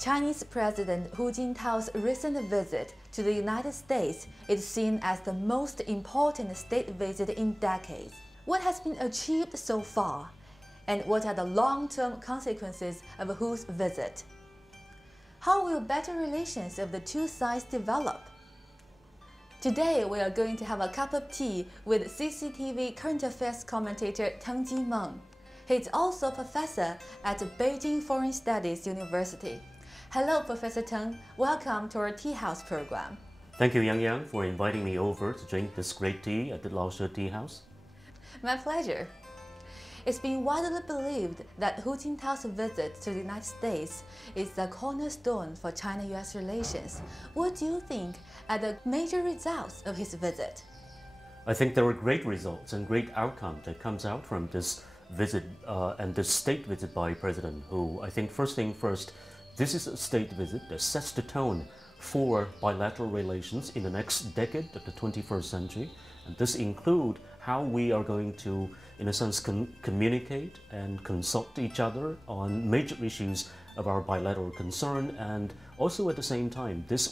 Chinese President Hu Jintao's recent visit to the United States is seen as the most important state visit in decades. What has been achieved so far? And what are the long-term consequences of Hu's visit? How will better relations of the two sides develop? Today, we are going to have a cup of tea with CCTV current affairs commentator Teng Jimeng. He is also a professor at Beijing Foreign Studies University. Hello, Professor Teng. Welcome to our Tea House program. Thank you, Yang, for inviting me over to drink this great tea at the Laoshe Tea House. My pleasure. It's been widely believed that Hu Jintao's visit to the United States is the cornerstone for China-US relations. What do you think are the major results of his visit? I think there are great results and great outcome that comes out from this visit and this state visit by President Hu. I think first thing first, this is a state visit that sets the tone for bilateral relations in the next decade of the 21st century. And this includes how we are going to, in a sense, communicate and consult each other on major issues of our bilateral concern. And also at the same time, this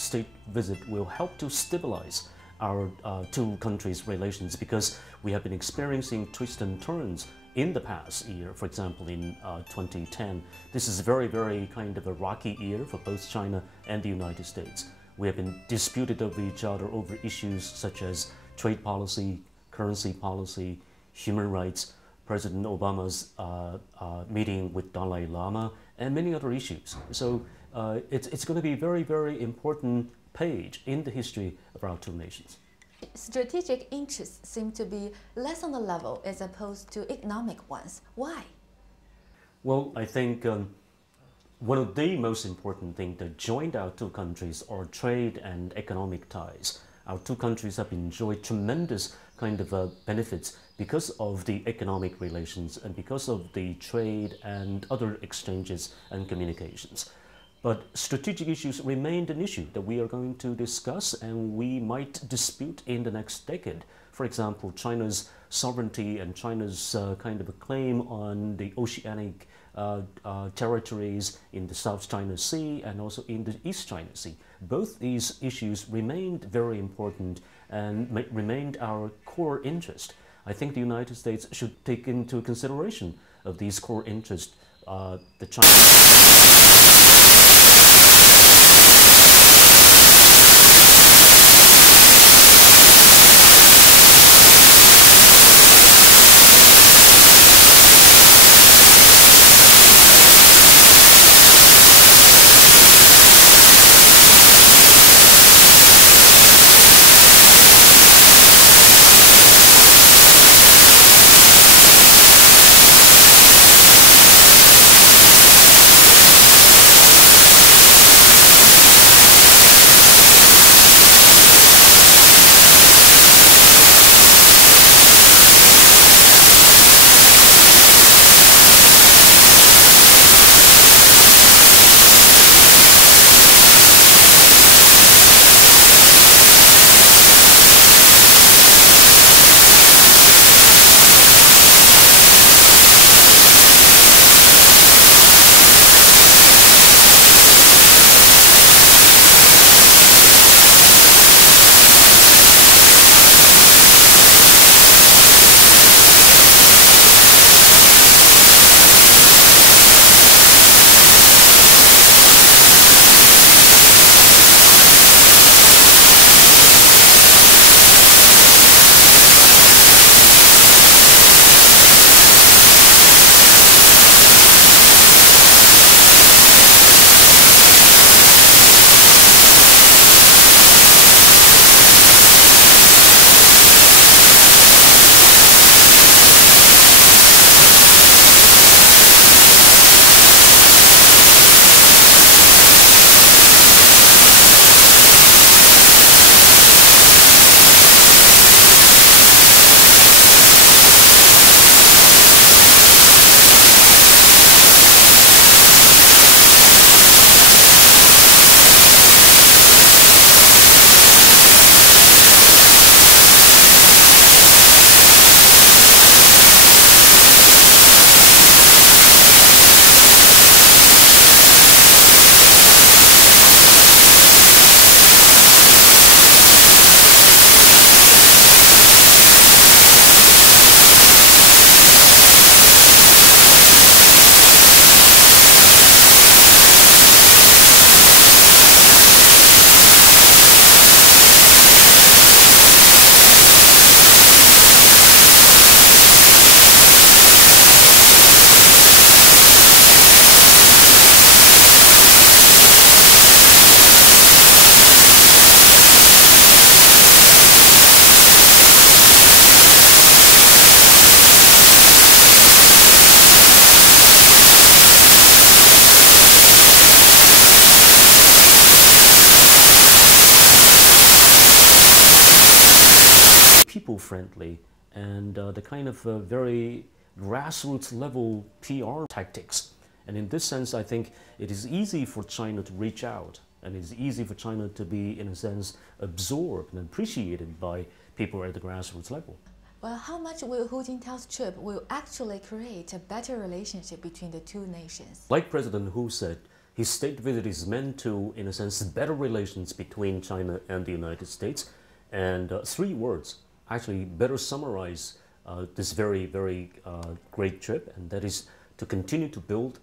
state visit will help to stabilize our two countries' relations, because we have been experiencing twists and turns in the past year. For example, in 2010, this is very, very kind of a rocky year for both China and the United States. We have been disputed over each other over issues such as trade policy, currency policy, human rights, President Obama's meeting with Dalai Lama, and many other issues. So it's going to be a very, very important page in the history of our two nations. Strategic interests seem to be less on the level as opposed to economic ones. Why? Well, I think one of the most important things that joined our two countries are trade and economic ties. Our two countries have enjoyed tremendous kind of benefits because of the economic relations and because of the trade and other exchanges and communications. But strategic issues remained an issue that we are going to discuss and we might dispute in the next decade. For example, China's sovereignty and China's kind of a claim on the oceanic territories in the South China Sea and also in the East China Sea. Both these issues remained very important and remained our core interest. I think the United States should take into consideration of these core interests the China. people-friendly and the kind of very grassroots level PR tactics. And in this sense, I think it is easy for China to reach out, and it's easy for China to be, in a sense, absorbed and appreciated by people at the grassroots level. Well, how much will Hu Jintao's trip will actually create a better relationship between the two nations? Like President Hu said, his state visit is meant to, in a sense, better relations between China and the United States. And 3 words actually better summarize this very, very great trip, and that is to continue to build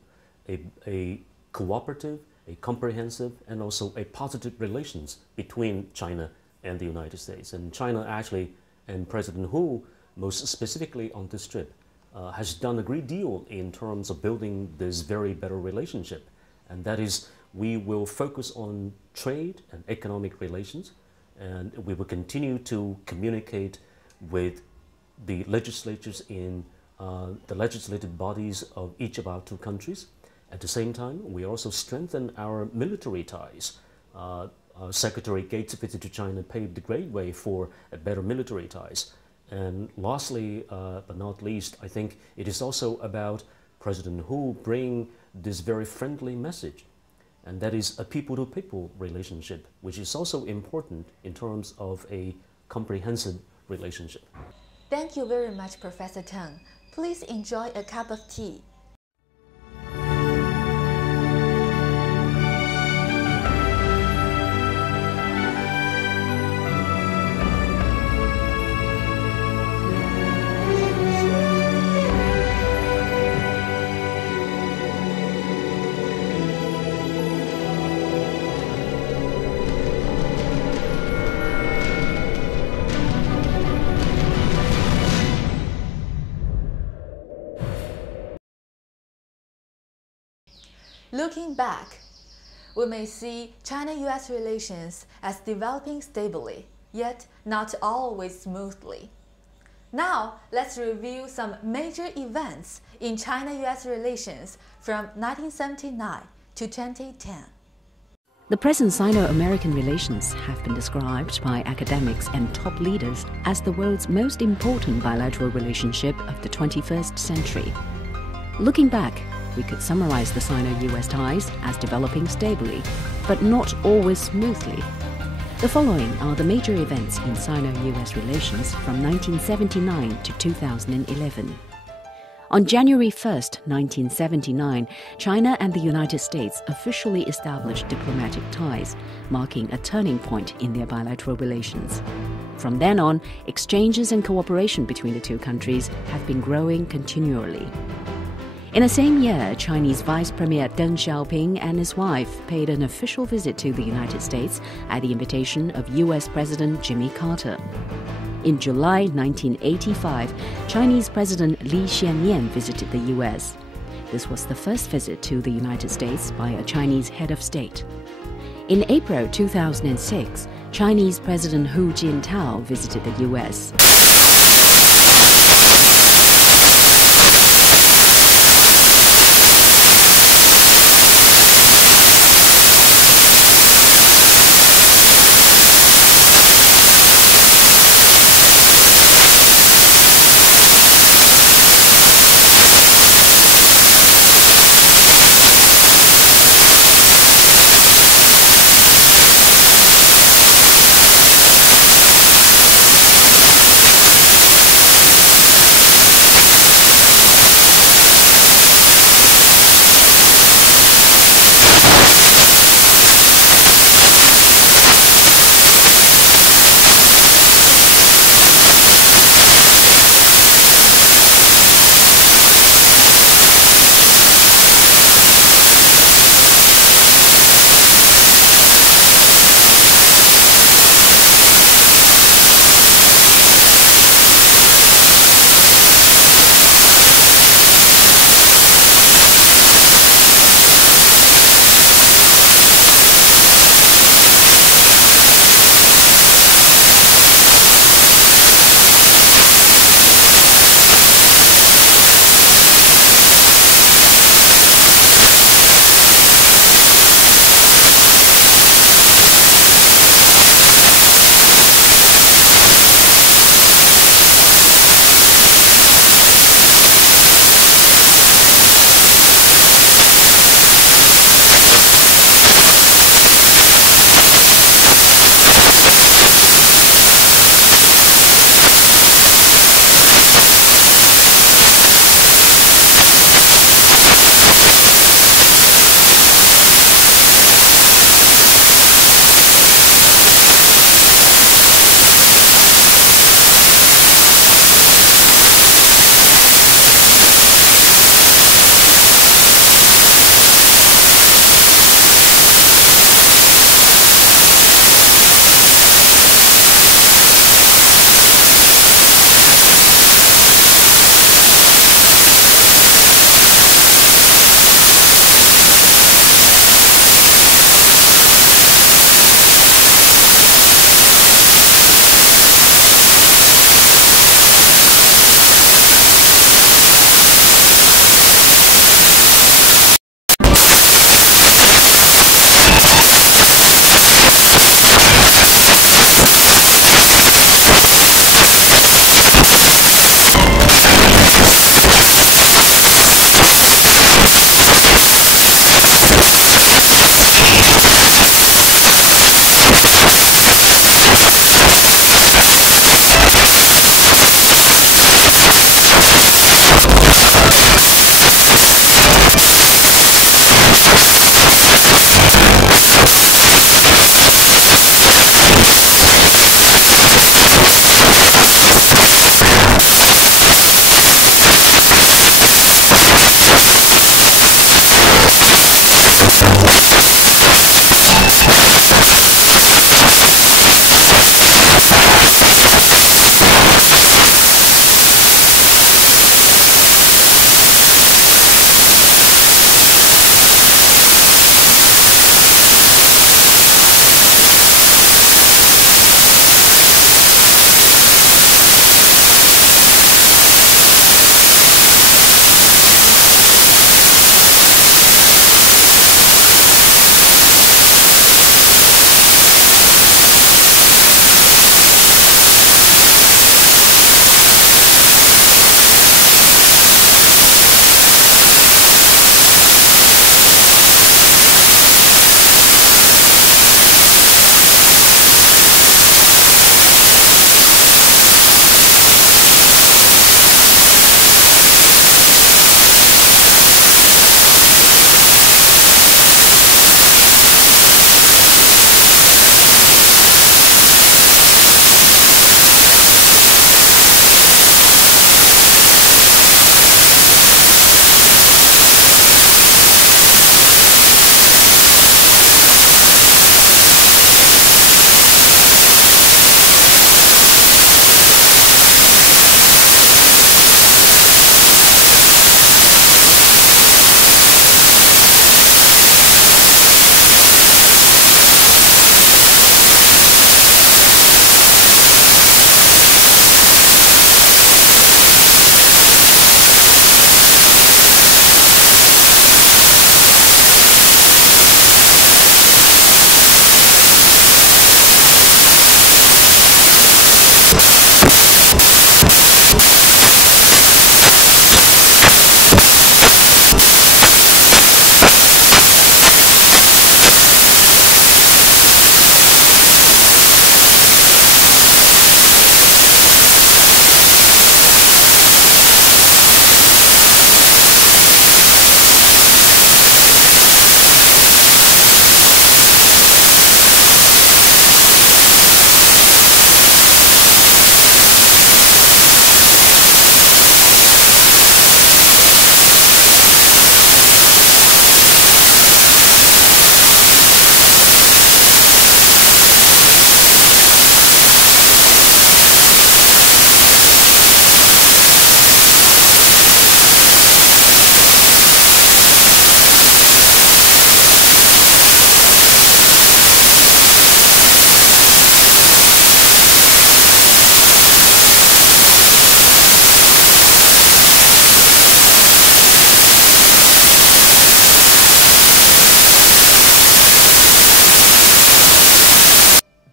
a cooperative, a comprehensive, and also a positive relations between China and the United States. And China actually, and President Hu, most specifically on this trip, has done a great deal in terms of building this very better relationship. And that is, we will focus on trade and economic relations, and we will continue to communicate with the legislatures in the legislative bodies of each of our 2 countries. At the same time, we also strengthen our military ties. Secretary Gates' visit to China paved the great way for better military ties. And lastly, but not least, I think it is also about President Hu bringing this very friendly message, and that is a people-to-people relationship, which is also important in terms of a comprehensive relationship. Thank you very much, Professor Teng. Please enjoy a cup of tea. Looking back, we may see China-US relations as developing stably, yet not always smoothly. Now, let's review some major events in China-US relations from 1979 to 2010. The present Sino-American relations have been described by academics and top leaders as the world's most important bilateral relationship of the 21st century. Looking back, we could summarize the Sino-US ties as developing stably, but not always smoothly. The following are the major events in Sino-US relations from 1979 to 2011. On January 1st, 1979, China and the United States officially established diplomatic ties, marking a turning point in their bilateral relations. From then on, exchanges and cooperation between the 2 countries have been growing continually. In the same year, Chinese Vice Premier Deng Xiaoping and his wife paid an official visit to the United States at the invitation of US President Jimmy Carter. In July 1985, Chinese President Li Xiannian visited the US. This was the first visit to the United States by a Chinese head of state. In April 2006, Chinese President Hu Jintao visited the US.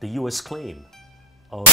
the U.S. claim of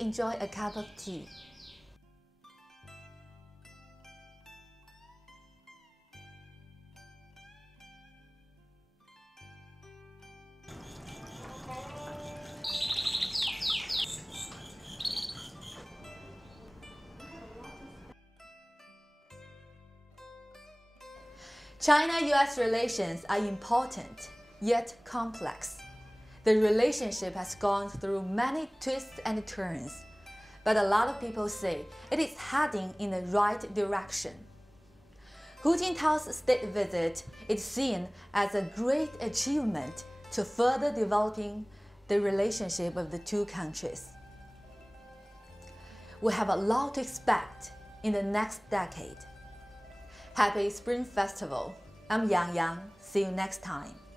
enjoy a cup of tea. China-US relations are important, yet complex. The relationship has gone through many twists and turns, but a lot of people say it is heading in the right direction. Hu Jintao's state visit is seen as a great achievement to further developing the relationship of the two countries. We have a lot to expect in the next decade. Happy Spring Festival! I'm Yang Yang. See you next time.